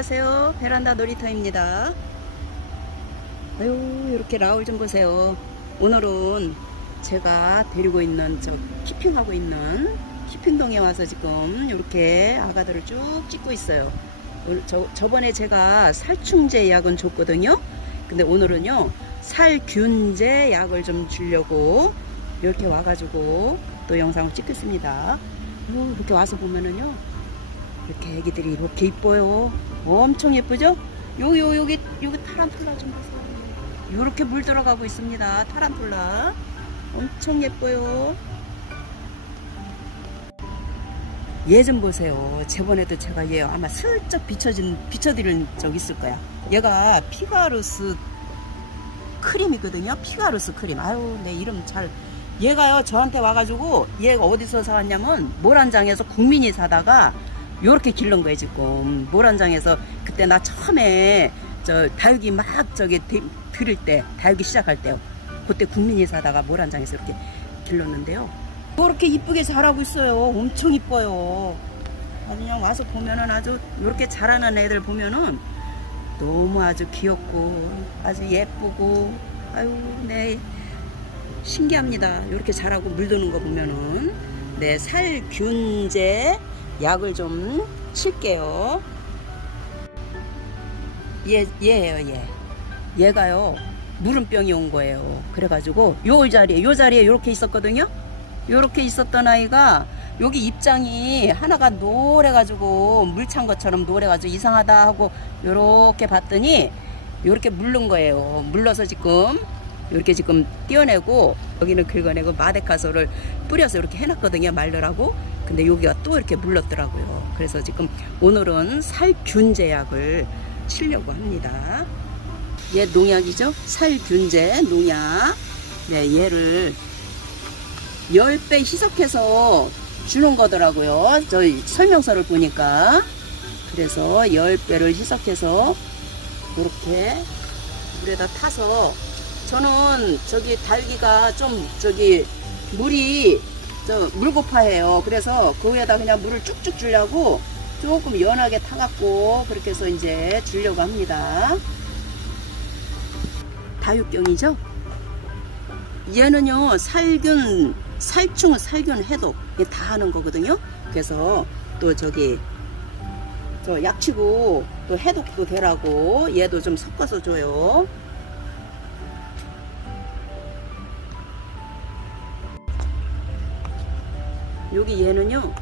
안녕하세요. 베란다 놀이터입니다. 아유, 이렇게 라울 좀 보세요. 오늘은 제가 데리고 있는 저 키핑하고 있는 키핑동에 와서 지금 이렇게 아가들을 쭉 찍고 있어요. 저, 저번에 제가 살충제 약은 줬거든요. 근데 오늘은요, 살균제 약을 좀 주려고 이렇게 와가지고 또 영상을 찍겠습니다. 어, 이렇게 와서 보면은요, 이렇게 애기들이 이렇게 이뻐요. 엄청 예쁘죠? 여기, 여기, 여기 타란툴라 좀 보세요. 이렇게 물 들어가고 있습니다. 타란툴라. 엄청 예뻐요. 얘 좀 보세요. 저번에도 제가 얘 아마 슬쩍 비춰진, 비춰드린 적 있을 거야. 얘가 피가루스 크림이거든요. 피가루스 크림. 아유, 내 이름 잘. 얘가요, 저한테 와가지고, 얘가 어디서 사왔냐면, 모란장에서 국민이 사다가, 요렇게 길른 거예요, 지금. 모란장에서, 그때 나 처음에, 저, 다육이 막, 저기, 드- 들을 때, 다육이 시작할 때, 그때 국민이 사다가 모란장에서 이렇게 길렀는데요. 그렇게 이쁘게 자라고 있어요. 엄청 이뻐요. 아주 그냥 와서 보면은 아주, 요렇게 자라는 애들 보면은, 너무 아주 귀엽고 아주 예쁘고 아유 네 신기합니다. 이렇게 자라고 물드는 거 보면은 네 살균제 약을 좀 칠게요. 얘 얘예요 얘. 얘가요 물음병이 온 거예요. 그래가지고 요 자리에 요 자리에 이렇게 있었거든요. 요렇게 있었던 아이가 여기 입장이 하나가 노래가지고 물 찬 것처럼 노래가지고 이상하다 하고 요렇게 봤더니 요렇게 물른 거예요. 물러서 지금 요렇게 지금 띄어내고 여기는 긁어내고 마데카소를 뿌려서 이렇게 해놨거든요. 말르라고. 근데 여기가 또 이렇게 물렀더라고요. 그래서 지금 오늘은 살균제약을 치려고 합니다. 얘 농약이죠? 살균제 농약. 네, 얘를 10배 희석해서 주는 거더라고요. 저희 설명서를 보니까. 그래서 10배를 희석해서 이렇게 물에다 타서 저는 저기 달기가 좀 저기 물이 저 물고파해요. 그래서 그 위에다 그냥 물을 쭉쭉 주려고 조금 연하게 타갖고 그렇게 해서 이제 주려고 합니다. 다육경이죠? 얘는요 살균 살충 살균 해독 다 하는 거거든요. 그래서 또 저기 저 약치고 또 해독도 되라고 얘도 좀 섞어서 줘요. 여기 얘는요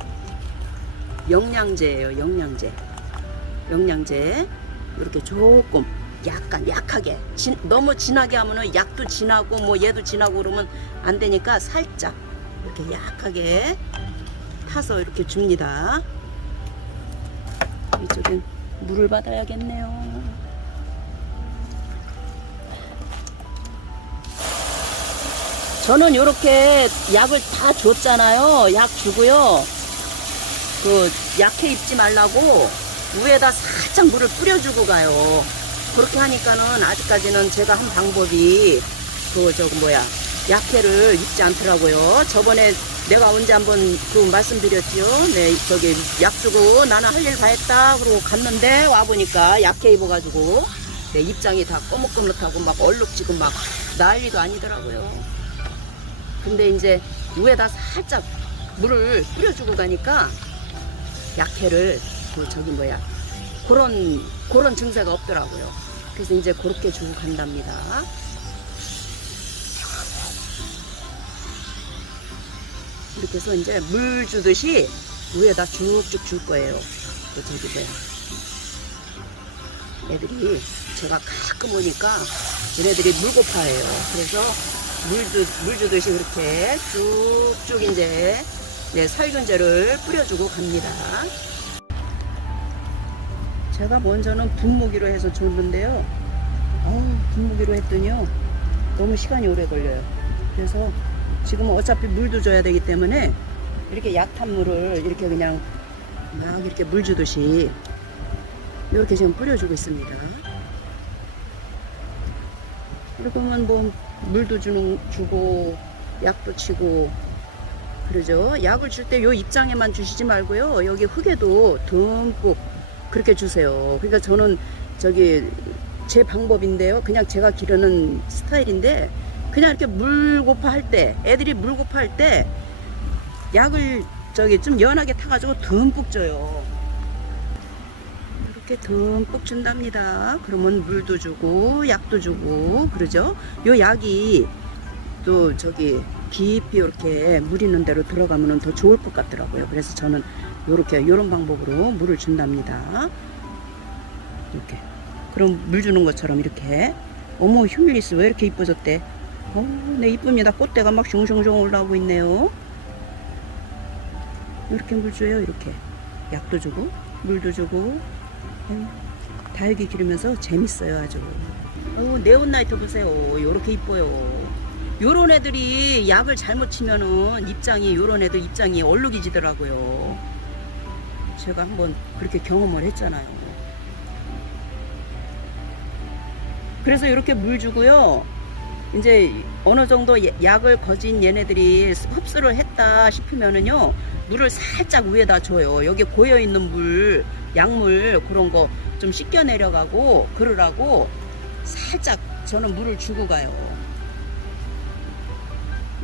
영양제예요. 영양제. 영양제 이렇게 조금 약간 약하게 진- 너무 진하게 하면은 약도 진하고 뭐 얘도 진하고 그러면 안 되니까 살짝 이렇게 약하게 타서 이렇게 줍니다. 이쪽엔 물을 받아야겠네요. 저는 이렇게 약을 다 줬잖아요. 약 주고요. 그 약해 입지 말라고 위에다 살짝 물을 뿌려주고 가요. 그렇게 하니까는 아직까지는 제가 한 방법이 그 저거 뭐야 약해를 입지 않더라고요. 저번에 내가 언제 한번 그 말씀드렸죠. 네 저기 약 주고 나는 할 일 다 했다 그러고 갔는데 와 보니까 약해 입어가지고 내 입장이 다 꼬뭇꼬뭇하고 막 얼룩지고 막 난리도 아니더라고요. 근데 이제 위에다 살짝 물을 뿌려주고 가니까 약해를 그 저기 뭐야 그런 그런 증세가 없더라고요. 그래서 이제 그렇게 주고 간답니다. 이렇게 해서 이제 물 주듯이 위에다 쭉쭉 줄 거예요. 그 저기 뭐야 애들이 제가 가끔 오니까 얘네들이 물고파예요. 그래서 물, 주, 물 주듯이 그렇게 쭉쭉 이제 네, 살균제를 뿌려주고 갑니다. 제가 먼저는 분무기로 해서 줬는데요. 아우, 분무기로 했더니요. 너무 시간이 오래 걸려요. 그래서 지금은 어차피 물도 줘야 되기 때문에 이렇게 약탄 물을 이렇게 그냥 막 이렇게 물 주듯이 이렇게 지금 뿌려주고 있습니다. 하면 뭐 물도 주는, 주고 약도 치고 그러죠. 약을 줄 때 요 입장에만 주시지 말고요. 여기 흙에도 듬뿍 그렇게 주세요. 그러니까 저는 저기 제 방법인데요. 그냥 제가 기르는 스타일인데 그냥 이렇게 물고파 할 때 애들이 물고파 할 때 약을 저기 좀 연하게 타가지고 듬뿍 줘요. 이렇게 듬뿍 준답니다. 그러면 물도 주고 약도 주고 그러죠. 요 약이 또 저기 깊이 이렇게 물 있는 데로 들어가면 더 좋을 것 같더라고요. 그래서 저는 요렇게 요런 방법으로 물을 준답니다. 이렇게. 그럼 물 주는 것처럼 이렇게. 어머 휴밀리스 왜 이렇게 이뻐졌대? 어, 네 이쁩니다. 꽃대가 막 숑숑숑 올라오고 있네요. 이렇게 물 줘요. 이렇게. 약도 주고 물도 주고. 다육이 기르면서 재밌어요 아주. 어우 네온나이트 보세요. 요렇게 이뻐요. 요런 애들이 약을 잘못 치면은 입장이 요런 애들 입장이 얼룩이지더라고요. 제가 한번 그렇게 경험을 했잖아요. 그래서 이렇게 물 주고요. 이제 어느 정도 예- 약을 거진 얘네들이 흡수를 했다 싶으면은요 물을 살짝 위에다 줘요. 여기 고여 있는 물, 약물 그런 거 좀 씻겨 내려가고 그러라고 살짝 저는 물을 주고 가요.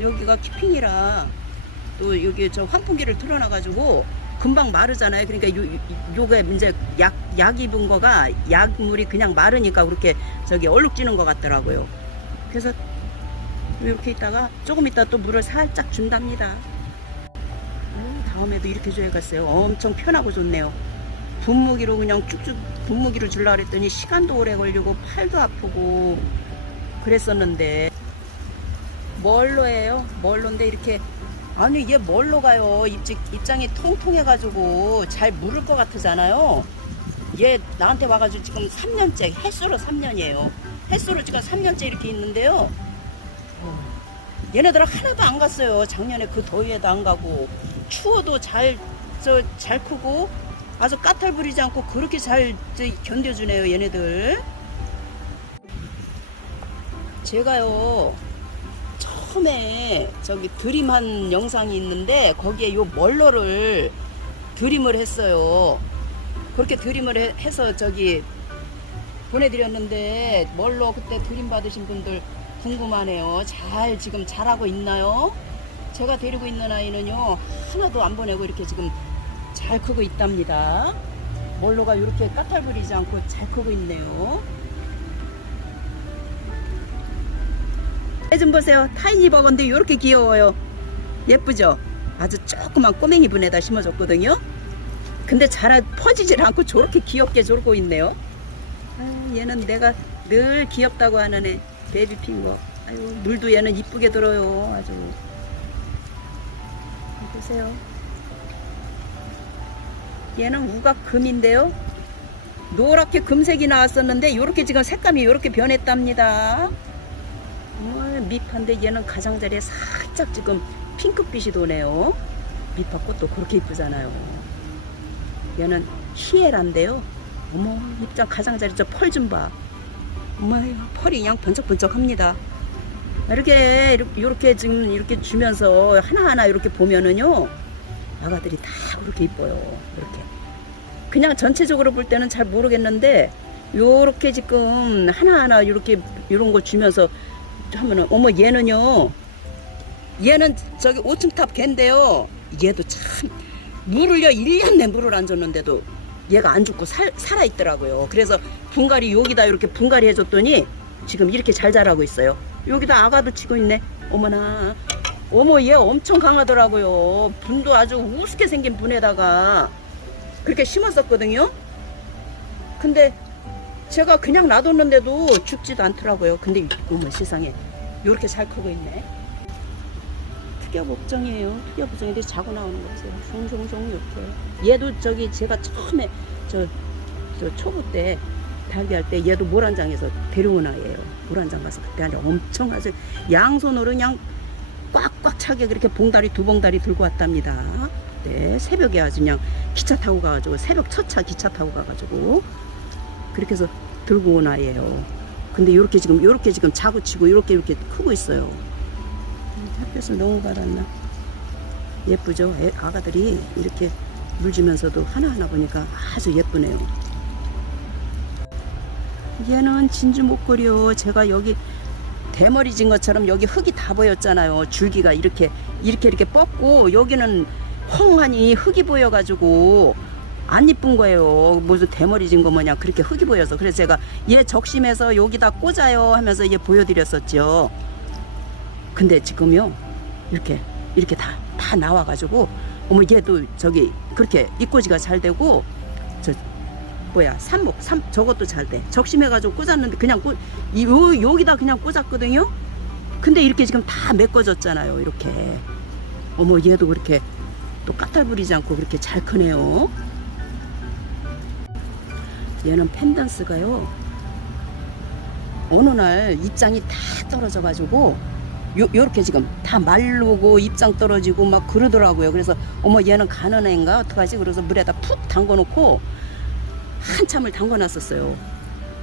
여기가 키핑이라 또 여기 저 환풍기를 틀어놔 가지고 금방 마르잖아요. 그러니까 요, 요- 요게 이제 약, 약 입은 거가 약물이 그냥 마르니까 그렇게 저기 얼룩지는 것 같더라고요. 그래서 이렇게 있다가 조금 있다 또 물을 살짝 준답니다. 음, 다음에도 이렇게 줘야겠어요. 엄청 편하고 좋네요. 분무기로 그냥 쭉쭉 분무기로 줄라 그랬더니 시간도 오래 걸리고 팔도 아프고 그랬었는데 멀로예요. 멀로인데 이렇게 아니 얘 멀로 가요. 입지, 입장이 통통해가지고 잘 물을 것 같으잖아요. 얘 나한테 와가지고 지금 3년째 햇수로 3년이에요. 햇수로 지금 3년째 이렇게 있는데요. 어, 얘네들은 하나도 안 갔어요. 작년에 그 더위에도 안 가고 추워도 잘저잘 크고 아주 까탈 부리지 않고 그렇게 잘 저, 견뎌주네요. 얘네들. 제가요 처음에 저기 드림한 영상이 있는데 거기에 요 멀러를 드림을 했어요. 그렇게 드림을 해- 해서 저기 보내드렸는데 멀러 그때 드림 받으신 분들 궁금하네요. 잘 지금 잘하고 있나요? 제가 데리고 있는 아이는요 하나도 안 보내고 이렇게 지금 잘 크고 있답니다. 멀로가 이렇게 까탈 부리지 않고 잘 크고 있네요. 좀 보세요. 타이니 버건데 이렇게 귀여워요. 예쁘죠? 아주 조그만 꼬맹이 분에다 심어줬거든요. 근데 자라 퍼지질 않고 저렇게 귀엽게 졸고 있네요. 아유, 얘는 내가 늘 귀엽다고 하는 애 베이비 핑거. 아유 물도 얘는 이쁘게 들어요. 아주. 보세요. 얘는 우각 금인데요. 노랗게 금색이 나왔었는데 이렇게 지금 색감이 이렇게 변했답니다. 어, 밑판데 얘는 가장자리에 살짝 지금 핑크빛이 도네요. 밑판 꽃도 그렇게 이쁘잖아요. 얘는 히에란데요. 어머 입장 가장자리 저 펄 좀 봐. 어머야 펄이 그냥 번쩍번쩍합니다. 이렇게 이렇게 지금 이렇게 주면서 하나하나 이렇게 보면은요 아가들이 다 그렇게 이뻐요. 이렇게 그냥 전체적으로 볼 때는 잘 모르겠는데 요렇게 지금 하나하나 이렇게 이런 거 주면서 하면은 어머 얘는요 얘는 저기 5층 탑 갠데요 얘도 참 물을요 1년 내 물을 안 줬는데도 얘가 안 죽고 살, 살아있더라고요. 그래서 분갈이 여기다 이렇게 분갈이 해줬더니 지금 이렇게 잘 자라고 있어요. 여기다 아가도 치고 있네. 어머나. 어머 얘 엄청 강하더라고요. 분도 아주 우습게 생긴 분에다가 그렇게 심었었거든요. 근데 제가 그냥 놔뒀는데도 죽지도 않더라고요. 근데 어머 세상에. 이렇게 잘 크고 있네. 특여 복종이에요. 특여 복종인데 자고 나오는 거 보세요. 숑숑숑 이렇게. 얘도 저기 제가 처음에 저, 저 초보 때 달기할 때 얘도 모란장에서 데려온 아이예요. 모란장 가서 그때 아주 엄청 아주 양손으로 그냥 꽉꽉 차게 그렇게 봉다리 두 봉다리 들고 왔답니다. 네, 새벽에 아주 그냥 기차 타고 가가지고 새벽 첫 차 기차 타고 가가지고 그렇게 해서 들고 온 아이예요. 근데 이렇게 지금 이렇게 지금 자고 치고 이렇게 이렇게 크고 있어요. 음, 햇볕을 너무 받았나? 예쁘죠? 애- 아가들이 이렇게 물 주면서도 하나하나 보니까 아주 예쁘네요. 얘는 진주 목걸이요. 제가 여기 대머리 진 것처럼 여기 흙이 다 보였잖아요. 줄기가 이렇게 이렇게 이렇게 뻗고 여기는 홍하니 흙이 보여가지고 안 이쁜 거예요. 무슨 대머리 진 거 뭐냐 그렇게 흙이 보여서 그래서 제가 얘 적심해서 여기다 꽂아요 하면서 얘 보여드렸었죠. 근데 지금요 이렇게 이렇게 다 다 나와가지고 어머 얘도 저기 그렇게 이꼬지가 잘 되고 저 뭐야 삼목 삼 저것도 잘 돼. 적심해가지고 꽂았는데 그냥 꽂 이- 요 여기다 그냥 꽂았거든요. 근데 이렇게 지금 다 메꿔졌잖아요. 이렇게 어머 얘도 그렇게 또 까탈 부리지 않고 그렇게 잘 크네요. 얘는 펜던스가요. 어느 날 입장이 다 떨어져 가지고 요, 요렇게 지금 다 말르고 입장 떨어지고 막 그러더라고요. 그래서 어머 얘는 가는 애인가 어떡하지? 그래서 물에다 푹 담궈놓고 한참을 담궈놨었어요.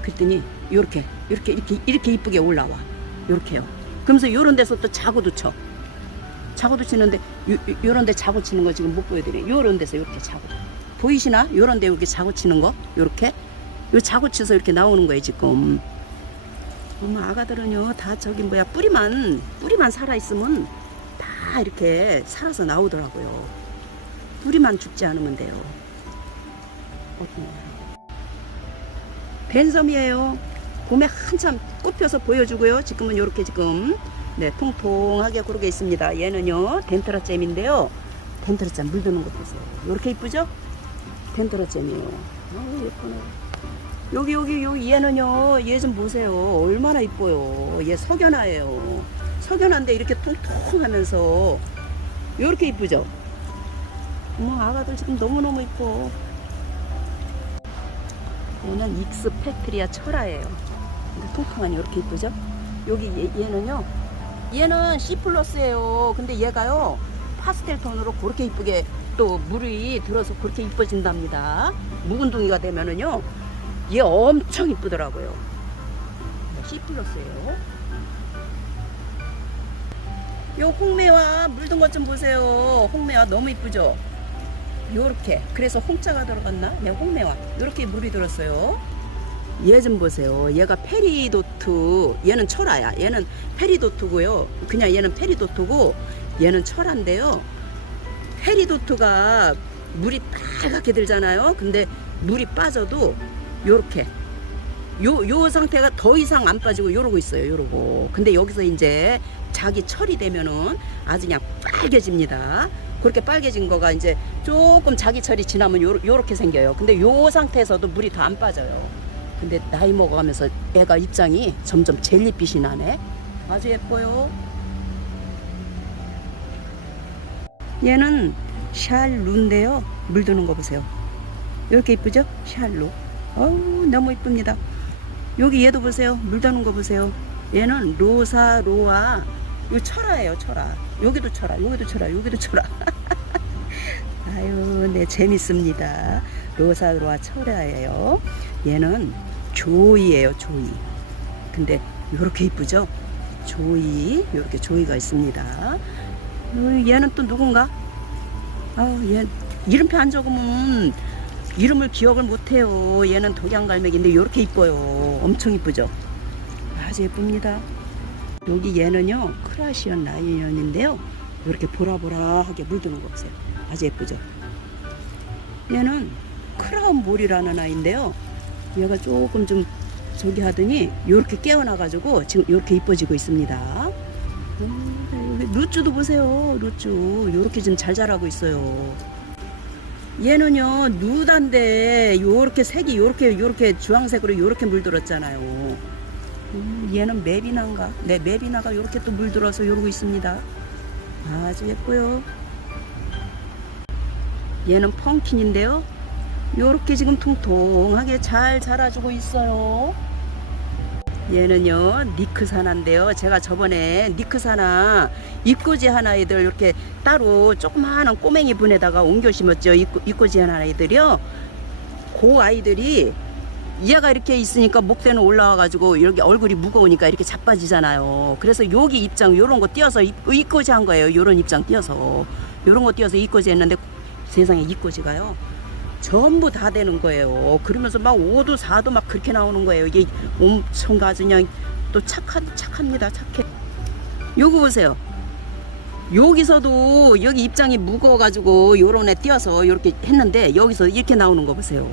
그랬더니 요렇게 이렇게 이렇게 이렇게 이쁘게 올라와. 요렇게요. 그러면서 요런 데서 또 자고도 쳐. 자고도 치는데 요, 요- 요런 데 자고 치는 거 지금 못 보여드려요. 요런 데서 이렇게 자고. 보이시나? 요런 데 이렇게 자고 치는 거? 요렇게? 요 자고 쳐서 이렇게 나오는 거예요, 지금. 어머, 아가들은요, 다 저기 뭐야, 뿌리만, 뿌리만 살아 있으면 다 이렇게 살아서 나오더라고요. 뿌리만 죽지 않으면 돼요. 벤섬이에요. 봄에 한참 꽃펴서 보여주고요. 지금은 이렇게 지금 네 통통하게 고르게 있습니다. 얘는요 덴트라잼인데요. 덴트라잼 물드는 것 보세요. 이렇게 이쁘죠? 덴트라잼이에요. 아우 예쁘네. 여기 여기 여기 얘는요 얘 좀 보세요. 얼마나 이뻐요. 얘 석연화예요. 석연한데 이렇게 통통하면서 이렇게 이쁘죠? 어머 아가들 지금 너무너무 이뻐. 얘는 익스 팩트리아 철화예요. 근데 통통하니 이렇게 이쁘죠? 여기 얘, 얘는요. 얘는 C 플러스예요. 근데 얘가요 파스텔 톤으로 그렇게 이쁘게 또 물이 들어서 그렇게 이뻐진답니다. 묵은둥이가 되면은요 얘 엄청 이쁘더라고요. C 플러스예요. 요 홍매화 물든 것 좀 보세요. 홍매화 너무 이쁘죠? 요렇게 그래서 홍자가 들어갔나? 네 홍매화 요렇게 물이 들었어요 얘 좀 보세요 얘가 페리도트 얘는 철화야 얘는 페리도트고요 그냥 얘는 페리도트고 얘는 철화인데요 페리도트가 물이 빨갛게 들잖아요 근데 물이 빠져도 요렇게. 요, 요 상태가 더 이상 안 빠지고 요러고 있어요 요러고. 근데 여기서 이제 자기 철이 되면은 아주 그냥 빨개집니다. 그렇게 빨개진 거가 이제 조금 자기 철이 지나면 요, 요렇게 생겨요. 근데 요 상태에서도 물이 더 안 빠져요. 근데 나이 먹어가면서 애가 입장이 점점 젤리빛이 나네. 아주 예뻐요. 얘는 샬루인데요. 물 드는 거 보세요. 이렇게 이쁘죠? 샬루 어우 너무 이쁩니다. 여기 얘도 보세요. 물드는 거 보세요. 얘는 로사 로아. 이거 철화예요 철화. 여기도 철화 여기도 철화 여기도 철화. 아유 네 재밌습니다. 로사 로아 철화예요. 얘는 조이예요 조이. 근데 이렇게 이쁘죠? 조이 이렇게 조이가 있습니다. 어, 얘는 또 누군가? 아우 얘 이름표 안 적으면 이름을 기억을 못해요. 얘는 독양갈매기인데 이렇게 이뻐요. 엄청 이쁘죠? 아주 예쁩니다. 여기 얘는요 크라시언 라이언인데요. 이렇게 보라보라하게 물드는 거 보세요. 아주 예쁘죠? 얘는 크라운 몰이라는 아이인데요. 얘가 조금 좀 저기 하더니 이렇게 깨어나가지고 지금 이렇게 이뻐지고 있습니다. 음, 여기 루쭈도 보세요. 루쭈 이렇게 좀잘 자라고 있어요 얘는요 누단데 요렇게 색이 요렇게 요렇게 주황색으로 요렇게 물들었잖아요 음, 얘는 메비나인가? 네, 메비나가 이렇게 또 물들어서 이러고 있습니다. 아주 예뻐요. 얘는 펑킨인데요. 이렇게 지금 통통하게 잘 자라주고 있어요. 얘는요 니크사나인데요. 제가 저번에 니크사나 입꼬지 하나 애들 이렇게 따로 조그마한 꼬맹이 분에다가 옮겨 심었죠. 입꼬, 입꼬지 하나 애들이요. 그 아이들이 얘가 이렇게 있으니까 목대는 올라와가지고 이렇게 얼굴이 무거우니까 이렇게 자빠지잖아요. 그래서 여기 입장 요런 거 띄어서 입- 이꼬지 한 거예요. 요런 입장 띄어서 요런 거 띄어서 이꼬지 했는데 세상에 이꼬지가요. 전부 다 되는 거예요. 그러면서 막 5도 4도 막 그렇게 나오는 거예요. 이게 엄청 가지 그냥 또 착한 착합니다. 착해. 요거 보세요. 여기서도 여기 입장이 무거워가지고 요런 애 띄어서 이렇게 했는데 여기서 이렇게 나오는 거 보세요.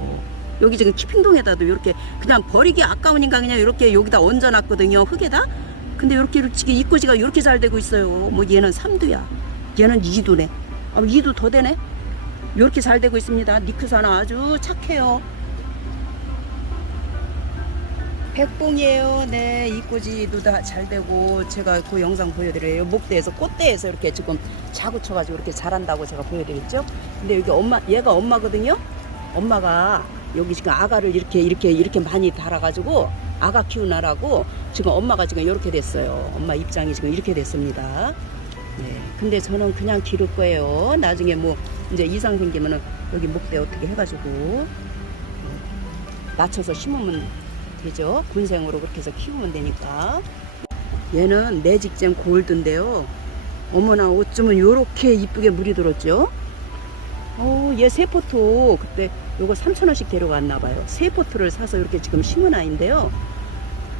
여기 지금 키핑동에다도 이렇게 그냥 버리기 아까우니까 그냥 이렇게 여기다 얹어놨거든요. 흙에다. 근데 이렇게 이렇게 입꼬지가 이렇게 잘 되고 있어요. 뭐 얘는 3두야. 얘는 2두네. 아, 2두 더 되네. 이렇게 잘 되고 있습니다. 니크사는 아주 착해요. 백봉이에요. 네, 이꼬지도 다 잘 되고 제가 그 영상 보여드려요. 목대에서 꽃대에서 이렇게 지금 자구 쳐가지고 이렇게 자란다고 제가 보여드렸죠. 근데 여기 엄마, 얘가 엄마거든요. 엄마가 여기 지금 아가를 이렇게 이렇게 이렇게 많이 달아가지고 아가 키우느라고 지금 엄마가 지금 이렇게 됐어요. 엄마 입장이 지금 이렇게 됐습니다. 네, 근데 저는 그냥 기를 거예요. 나중에 뭐 이제 이상 생기면은 여기 목대 어떻게 해가지고 음, 맞춰서 심으면 되죠. 군생으로 그렇게 해서 키우면 되니까. 얘는 매직잼 골드인데요. 어머나 어쩌면 요렇게 이쁘게 물이 들었죠. 어, 얘 세포토 그때 요거 3,000원씩 데려갔나 봐요. 세포토를 사서 이렇게 지금 심은 아이인데요.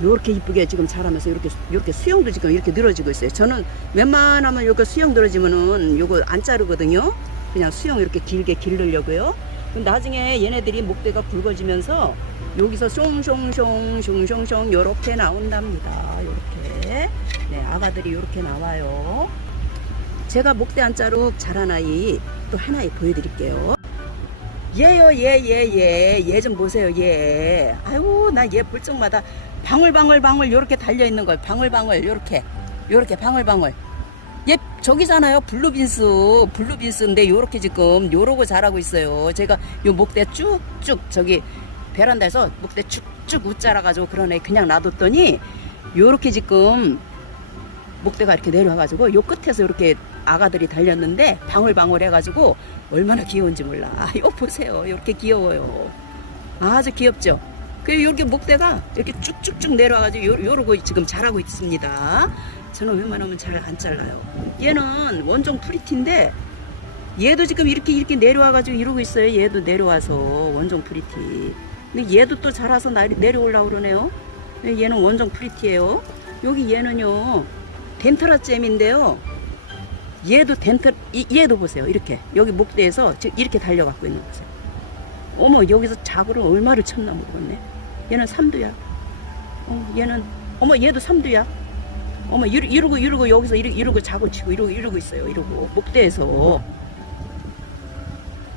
요렇게 이쁘게 지금 자라면서 이렇게 이렇게 수영도 지금 이렇게 늘어지고 있어요. 저는 웬만하면 요거 수영 늘어지면은 요거 안 자르거든요. 그냥 수영 이렇게 길게 기르려고요. 그럼 나중에 얘네들이 목대가 굵어지면서 여기서 숑숑숑 숑숑숑 요렇게 나온답니다. 요렇게. 네, 아가들이 요렇게 나와요. 제가 목대 안 자루 자란 아이 또 하나 보여드릴게요. 얘요, 얘, 얘, 얘. 얘 좀 보세요, 얘. 아유, 나얘 볼 적마다 방울방울 방울 요렇게 달려 있는 거예요. 방울방울, 요렇게. 요렇게 방울방울. 얘 저기잖아요. 블루빈스. 블루빈스인데 요렇게 지금 요러고 자라고 있어요. 제가 요 목대 쭉쭉 저기 베란다에서 목대 쭉쭉 웃자라가지고 애 그냥 놔뒀더니 요렇게 지금 목대가 이렇게 내려와가지고 요 끝에서 이렇게 아가들이 달렸는데 방울방울 해가지고 얼마나 귀여운지 몰라. 아, 이거 보세요. 이렇게 귀여워요. 아주 귀엽죠? 그리고 이렇게 목대가 이렇게 쭉쭉쭉 내려와가지고 요, 요러고 지금 자라고 있습니다. 저는 웬만하면 잘 안 잘라요. 얘는 원종 프리티인데 얘도 지금 이렇게 이렇게 내려와가지고 이러고 있어요. 얘도 내려와서 원종 프리티. 근데 얘도 또 자라서 나- 내려오려고 그러네요. 얘는 원종 프리티예요. 여기 얘는요 덴터라 잼인데요. 얘도 이- 얘도 보세요. 이렇게 여기 목대에서 이렇게 달려갖고 있는 거죠. 어머 여기서 자구를 얼마를 쳤나 모르겠네. 얘는 삼두야. 어, 얘는 어머 얘도 삼두야. 어머 이러, 이러고 이러고 여기서 이러, 이러고 자고 치고 이러고 이러고 있어요. 이러고 목대에서.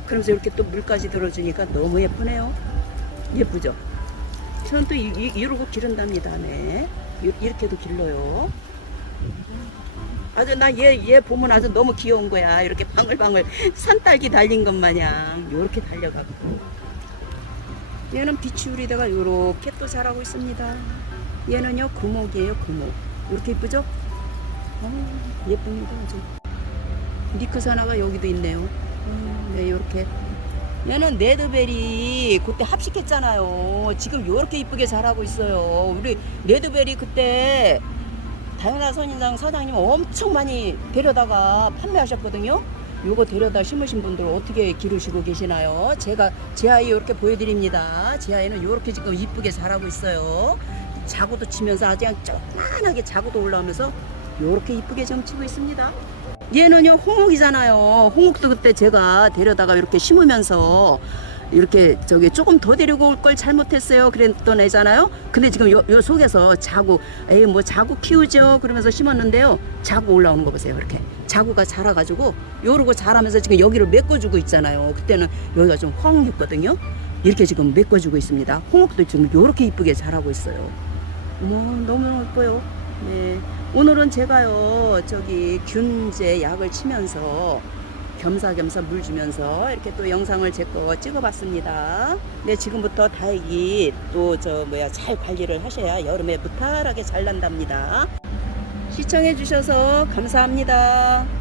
그러면서 이렇게 또 물까지 들어주니까 너무 예쁘네요. 예쁘죠? 저는 또 이, 이, 이러고 기른답니다. 네. 이- 이렇게도 길러요. 아주 나 얘 얘 보면 아주 너무 귀여운 거야. 이렇게 방울방울 산딸기 달린 것 마냥 이렇게 달려갖고. 얘는 비추울에다가 이렇게 또 자라고 있습니다. 얘는요 금옥이에요 금옥. 이렇게 이쁘죠? 어, 예쁩니다 아주. 니크사나가 여기도 있네요. 음, 네 이렇게. 얘는 레드베리 그때 합식했잖아요. 지금 이렇게 이쁘게 자라고 있어요. 우리 레드베리 그때 다현아 선인장 사장님 엄청 많이 데려다가 판매하셨거든요. 요거 데려다 심으신 분들 어떻게 기르시고 계시나요? 제가 제 아이 이렇게 보여드립니다. 제 아이는 이렇게 지금 이쁘게 자라고 있어요. 자구도 치면서 아주 그냥 조그만하게 자구도 올라오면서 이렇게 이쁘게 좀 치고 있습니다. 얘는요 홍옥이잖아요. 홍옥도 그때 제가 데려다가 이렇게 심으면서 이렇게 저기 조금 더 데리고 올 걸 잘못했어요. 그랬던 애잖아요. 근데 지금 요, 요 속에서 자구, 에이 뭐 자구 키우죠. 그러면서 심었는데요. 자구 올라오는 거 보세요. 이렇게 자구가 자라가지고 요러고 자라면서 지금 여기를 메꿔주고 있잖아요. 그때는 여기가 좀 황했거든요. 이렇게 지금 메꿔주고 있습니다. 홍옥도 지금 요렇게 이쁘게 자라고 있어요. 어머 너무 예뻐요. 네. 오늘은 제가요 저기 균제 약을 치면서 겸사겸사 물 주면서 이렇게 또 영상을 제 거 찍어봤습니다. 네 지금부터 다육이 또 저 뭐야 잘 관리를 하셔야 여름에 무탈하게 잘 난답니다. 시청해 주셔서 감사합니다.